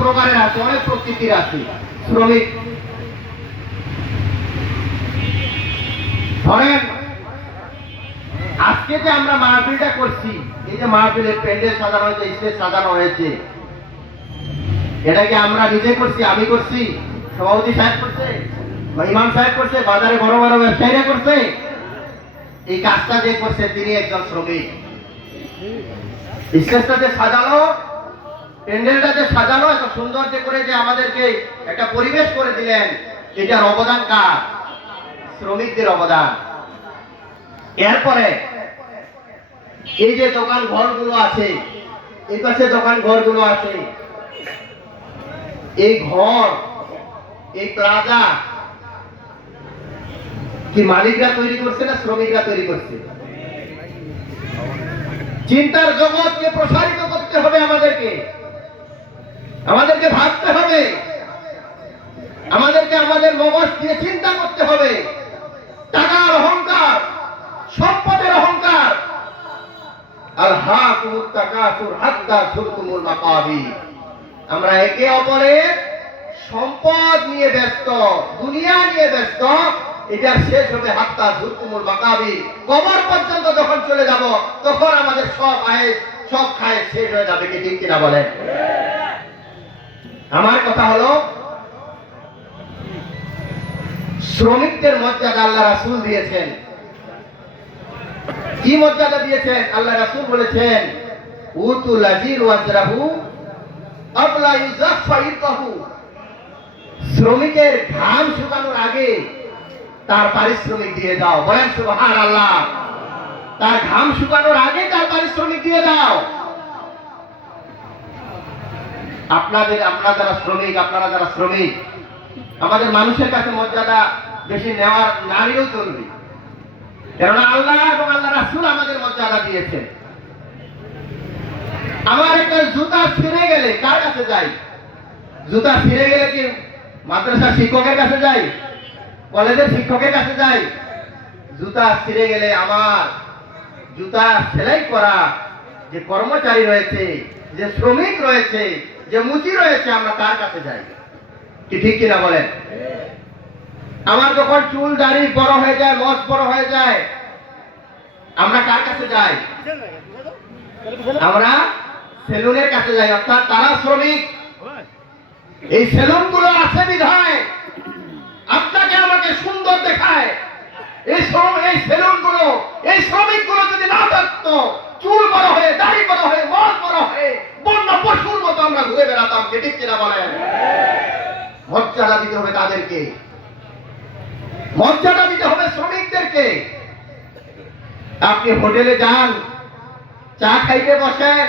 প্রকারের আছে, অনেক প্রকৃতির আছে শ্রমিক। ধরেন আজকে যে আমরা মাহফিলটা করছি, এই যে মাহফিলের প্যান্ডেল সাজানো হয়েছে, স্টেজ সাজানো হয়েছে, এটা কি আমরা নিজে করছি? আমি করছি? সভাপতি সাহেব করছে বা ইমাম সাহেব করছে? বাজারে বড় বড় ব্যবসায়ীরা করছে? এই কাজটা যে করছে তিনি একজন শ্রমিক। স্টেজটা যে সাজানো, প্যান্ডেলটা যে সাজানো, এত সুন্দর যে করে যে আমাদেরকে একটা পরিবেশ করে দিলেন, এটার অবদান কার? শ্রমিকদের অবদান। এরপরে এই যে দোকান ঘরগুলো আছে, এই পাশে দোকান ঘরগুলো আছে, এই ঘর, এই প্লাজা কি মালিকরা তৈরি করছে না শ্রমিকরা তৈরি করছে? চিন্তার জগৎকে প্রসারিত করতে হবে, আমাদেরকে ভাবতে হবে, আমাদেরকে আমাদের মগজ দিয়ে চিন্তা করতে হবে। টাকার অহংকার, সম্পদের অহংকার, আলহাকুমুত তাকাসুর হাত্তা যুরতুমুল মাকাবির। আমরা একে অপরের সম্পদ নিয়ে ব্যস্ত, দুনিয়া নিয়ে ব্যস্ত, এটা শেষ হবে হাত্তা যুরতুমুল মাকাবির। কবর পর্যন্ত যখন চলে যাব, তখন আমাদের সব আয়েশ, সব খায় শেষ হয়ে যাবে। কি ঠিক কিনা বলেন? আমার কথা হলো, শ্রমিকদের মর্যাদা আল্লাহ রাসূল দিয়েছেন। কি মর্যাদা দিয়েছেন? আল্লাহ রাসূল বলেছেন, উতুল আজির ওয়াজরাহু আবলা ইউজাফা ইরকাহু। শ্রমিকের ঘাম শুকানোর আগে তার পারিশ্রমিক দিয়ে দাও। বলেন সুবহানাল্লাহ। তার ঘাম শুকানোর আগে তার পারিশ্রমিক দিয়ে দাও। আপনারা যারা শ্রমিক, আমাদের মানুষের কাছে মর্যাদা বেশি নেওয়ার না নিলেও চলবে, কেননা আল্লাহ এবং আল্লাহ রাসূল আমাদের মর্যাদা দিয়েছেন। আমার একটা জুতা ছিঁড়ে গেলে কার কাছে যাই? জুতা ছিঁড়ে গেলে কি মাদ্রাসার শিক্ষকের কাছে যাই? কলেজের শিক্ষকের কাছে যাই? জুতা ছিঁড়ে গেলে আমার জুতা সেলাই করা যে কর্মচারী রয়েছে, যে শ্রমিক রয়েছে, যে মুচি রয়েছে, আমরা তার কাছে যাই। কি ঠিক কিনা বলেন? আমার যখন চুল দাড়ি বড় হয়ে যায়, নখ বড় হয়ে যায়, আমরা কার কাছে যাই? আমরা সেলুনের কাছে যাই। অর্থাৎ তারা শ্রমিক। এই সেলুন গুলো আছে বিধায় আপনাকে আমাকে সুন্দর দেখায়। এই সেলুন গুলো, এই শ্রমিক গুলো যদি না থাকতো, চুল বড় হয়ে, দাড়ি বড় হয়ে, নখ বড় হয়ে, বন্য পশুর মতো আমরা ঘুরে বেড়াতাম। কি ঠিক কিনা বলেন? মর্যাদা দিতে হবে তাদেরকে, মর্যাদা দিতে হবে শ্রমিকদেরকে। আপনি হোটেলে যান, চা খাইতে বসেন,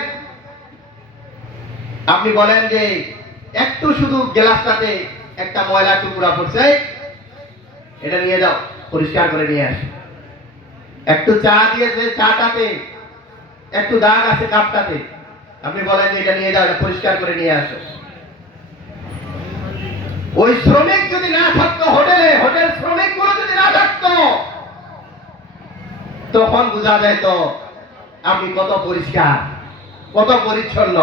আপনি বলেন যে একটু শুধু গ্লাসটাতে একটা ময়লা টুকরা পড়ছে, এটা নিয়ে যাও, পরিষ্কার করে নিয়ে আসো। একটু চা দিয়েছে, চাটাতে একটু দাগ আছে কাপটাতে, আপনি বলেন যে এটা নিয়ে যাও, এটা পরিষ্কার করে নিয়ে আসো। ওই শ্রমিক যদি না থাকতো হোটেল শ্রমিক গুলো যদি না থাকতো, তখন বোঝা যায় তো আপনি কত পরিষ্কার, কত পরিচ্ছন্ন।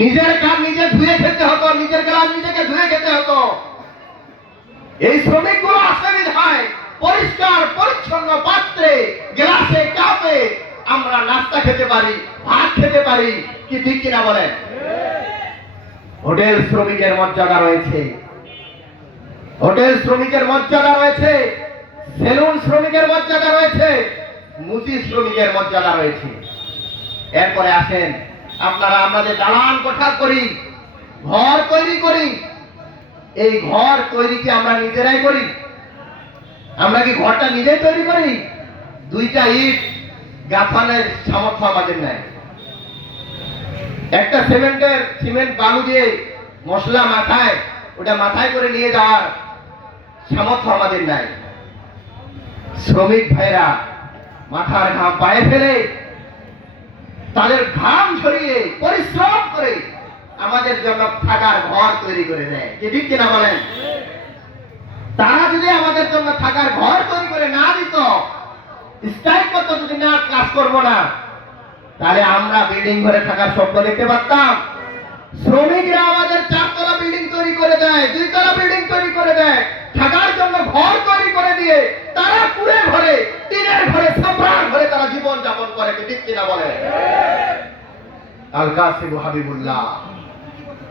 নিজের কাজ নিজে ধুয়ে খেতে হতো, নিজের গ্লাস নিজেকে ধুয়ে খেতে হতো। এই শ্রমিক গুলো আসে বিধায় পরিষ্কার পরিচ্ছন্ন পাত্রে, গ্লাসে, কাপে আমরা নাস্তা খেতে পারি, ভাত খেতে পারি। কি ঠিক কিনা বলেন? হোটেল শ্রমিকের মর্যাদা রয়েছে, হোটেল শ্রমিকের মর্যাদা রয়েছে, সেলুন শ্রমিকের মর্যাদা রয়েছে, মুচি শ্রমিকের মর্যাদা রয়েছে। এরপরে আসেন, আমরা যে দালান কোঠা করি, ঘর তৈরি করি, এই ঘর তৈরি কি আমরা নিজেরাই করি? আমরা কি ঘরটা নিজেই তৈরি করি? দুইটা ইট গাঁথানের সামর্থ্য আমাদের নাই। একটা সিমেন্ট বালু দিয়ে মশলা মাথায়, ওটা মাথায় করে নিয়ে যাওয়ার সামর্থ্য আমাদের নাই। শ্রমিক ভাইরা মাথার ঘাম পায়ে ফেলে, তাদের ঘাম ঝরিয়ে পরিশ্রম করে আমাদের জন্য থাকার ঘর তৈরি করে দেয়। কি ঠিক কিনা বলেন? তারা যদি আমাদের জন্য থাকার ঘর তৈরি করে না দিত, স্ট্রাইক করতো, যদি না কাজ করবো না, তাহলে আমরা বিল্ডিং ঘরে থাকার স্বপ্ন দেখতে পারতাম? শ্রমিকরা আমাদের 4 তলা বিল্ডিং তৈরি করে দেয়, 2 তলা বিল্ডিং তৈরি করে দেয়, থাকার জন্য ঘর তৈরি করে দিয়ে তারা কুড়ে ঘরে, টিনের ঘরে, ছাপরার ঘরে তারা জীবন যাপন করে। ঠিক কিনা বলে? আল কাসিম হাবিবুল্লাহ,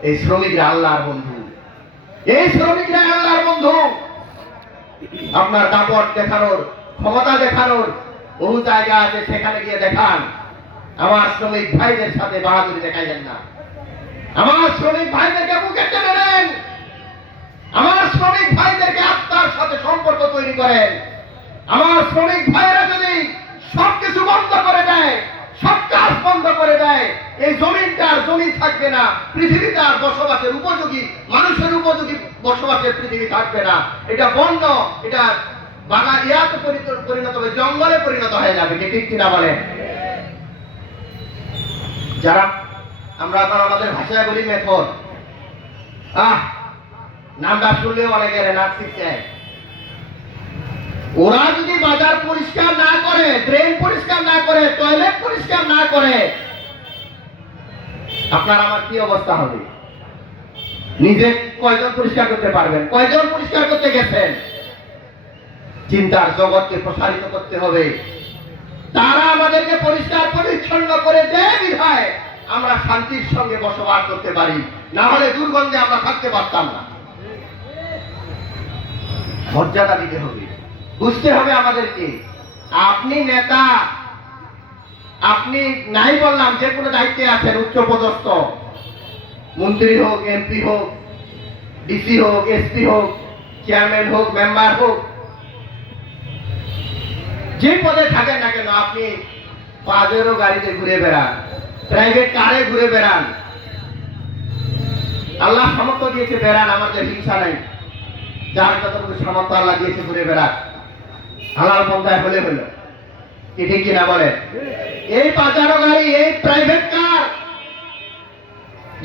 এই শ্রমিকরা আল্লাহর বন্ধু, এই শ্রমিকরা আল্লাহর বন্ধু। আপনার দাপট দেখানোর, ক্ষমতা দেখানোর বহু জায়গা আছে, সেখানে গিয়ে দেখান। আমার শ্রমিক ভাইদের সাথে বাহাদুরি দেখাইলেন না। আমার শ্রমিক ভাইদেরকে বুকে টেনে নেন, আমার শ্রমিক ভাইদেরকে আত্মার সাথে সম্পর্ক তৈরি করেন। আমার শ্রমিক ভাইরা যদি সবকিছু বন্ধ করে দেয়, সব কাজ বন্ধ করে দেয়, এই জমিনটা আর জমি থাকবে না, পৃথিবীটা আর বসবাসের উপযোগী, মানুষের উপযোগী বসবাসের পৃথিবী থাকবে না। এটা বন্য, এটা বাগান ইয়াতে পরিণত হবে, জঙ্গলে পরিণত হয়ে যাবে। ঠিক কিনা বলেন? যারা আমরা আমাদের ভাষায় বলি মেথর, নামটা শুনলে অনেকের নাচিছে। ওরা যদি বাজার পরিষ্কার না করে, ড্রেন পরিষ্কার না করে, টয়লেট পরিষ্কার না করে, আপনার আমার কি অবস্থা হবে? নিজে কয়জন পরিষ্কার করতে পারবেন? কয়জন পরিষ্কার করতে গেছেন? চিন্তার জগৎকে প্রসারিত করতে হবে। তারা আমাদেরকে পরিষ্কার পরিচ্ছন্ন করে দেয় বিধায় আমরা শান্তির সঙ্গে বসবাস করতে পারি, না হলে দুর্গন্ধে আমরা থাকতে পারতাম না। মর্যাদা দিতে হবে, বুঝতে হবে আমাদেরকে। আপনি নেতা, আপনি নাই বললাম যে কোনো দায়িত্বে আছেন, উচ্চ পদস্থ, মন্ত্রী হোক, এমপি হোক, ডিসি হোক, এসপি হোক, চেয়ারম্যান হোক, মেম্বার হোক, যে পদে থাকেন না কেন, আপনি পাজেরো গাড়িতে ঘুরে বেড়ান, প্রাইভেট কারে ঘুরে বেড়ান, আল্লাহ সামর্থ্য দিয়েছে বেড়ান, আমাদের হিংসা নাই। যার যতটুকু সামর্থ্য আল্লাহ দিয়েছে ঘুরে বেড়ান, হালাল পন্থায় হলে হলো। কি ঠিক কিনা বলেন? এই পাজারো গাড়ি, এই প্রাইভেট কার,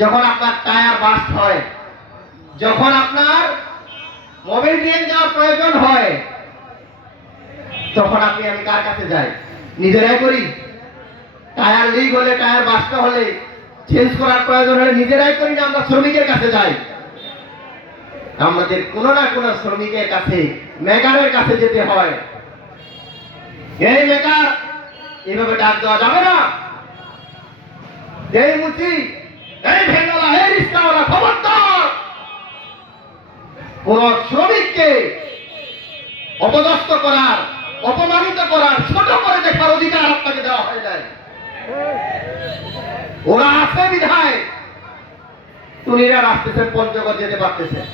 যখন আপনার টায়ার বাস্ট হয়, যখন আপনার মোবিল নিয়ে যাওয়ার প্রয়োজন হয়, তখন আপনি আমি কার কাছে যাই? নিজেরাই করি। টায়ার লিক হলে, টায়ার বাস্ট হলে, চেঞ্জ করার প্রয়োজন হলে নিজেরাই করি না, আমরা শ্রমিকের কাছে যাই। আমাদের কোনো না কোনো শ্রমিকের কাছে, মেকারের কাছে যেতে হয়। এই মেকার, এভাবে ডাক দেওয়া যাবে না। এই মুচি, এই ভেঙ্গলা, এই রিস্কাওয়ালা, খবরদার! কোন শ্রমিককে অপদস্থ করার, অপমানিত করার, ছোট করে দেখার অধিকার আপনাকে দেওয়া হয়ে যায়। ওরা আছে বিধায় টুনিরা আসতেছেন, পঞ্চগড় যেতে পারতেছেন।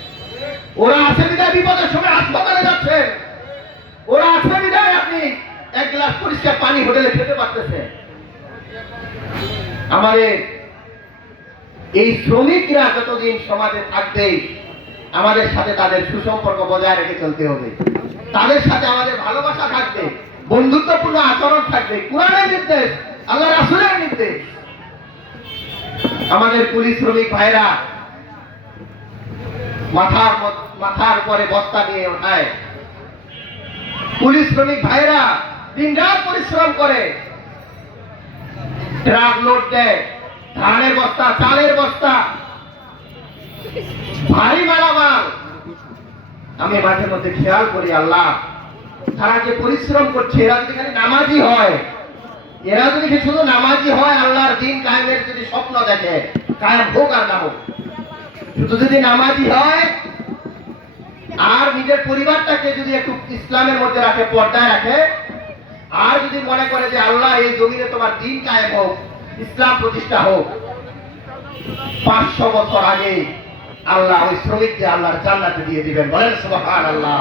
ওরা আছে বিধায় বিপদের সময় হাসপাতালে যাচ্ছেন। ওরা আছে বিধায় আপনি 1 গ্লাস পরিষ্কার পানি হোটেলে খেতে পারতেছেন। আমাদের এই শ্রমিকরা যতদিন সমাজে থাকবে, আমাদের সাথে তাদের সুসম্পর্ক বজায় রেখে চলতে হবে। তাদের সাথে আমাদের ভালোবাসা থাকবে, বন্ধুত্বপূর্ণ আচরণ থাকবে। কোরআনের নির্দেশ, আল্লাহ রাসূলের নির্দেশ। আমাদের পুলিশ শ্রমিক ভাইরা মাথার উপরে বস্তা নিয়ে ওঠায়। পুলিশ শ্রমিক ভাইরা দিনরাত পরিশ্রম করে, ট্রাক লোড দেয়, ধানের বস্তা, চালের বস্তা, ভারী মালামাল। আমি মাঝে মধ্যে খেয়াল করি, আল্লাহ, তারা যে পরিশ্রম করছে, এরা যদি খালি নামাজি হয়, এরা যদি শুধু নামাজি হয়, আল্লাহর দিন কায়েমের যদি স্বপ্ন দেখে, কায়েম হোক আর না হোক, শুধু যদি নামাজি হয় আর নিজের পরিবারটাকে যদি একটু ইসলামের মধ্যে রাখে, পর্দায় রাখে, আর যদি মনে করে যে আল্লাহ এই জমিনে তোমার দিন কায়েম হোক, ইসলাম প্রতিষ্ঠা হোক, 500 বছর আগে আল্লাহ ওই শ্রমিককে আল্লাহর জান্নাতে দিয়ে দিবেন। বলেন সুবহানাল্লাহ।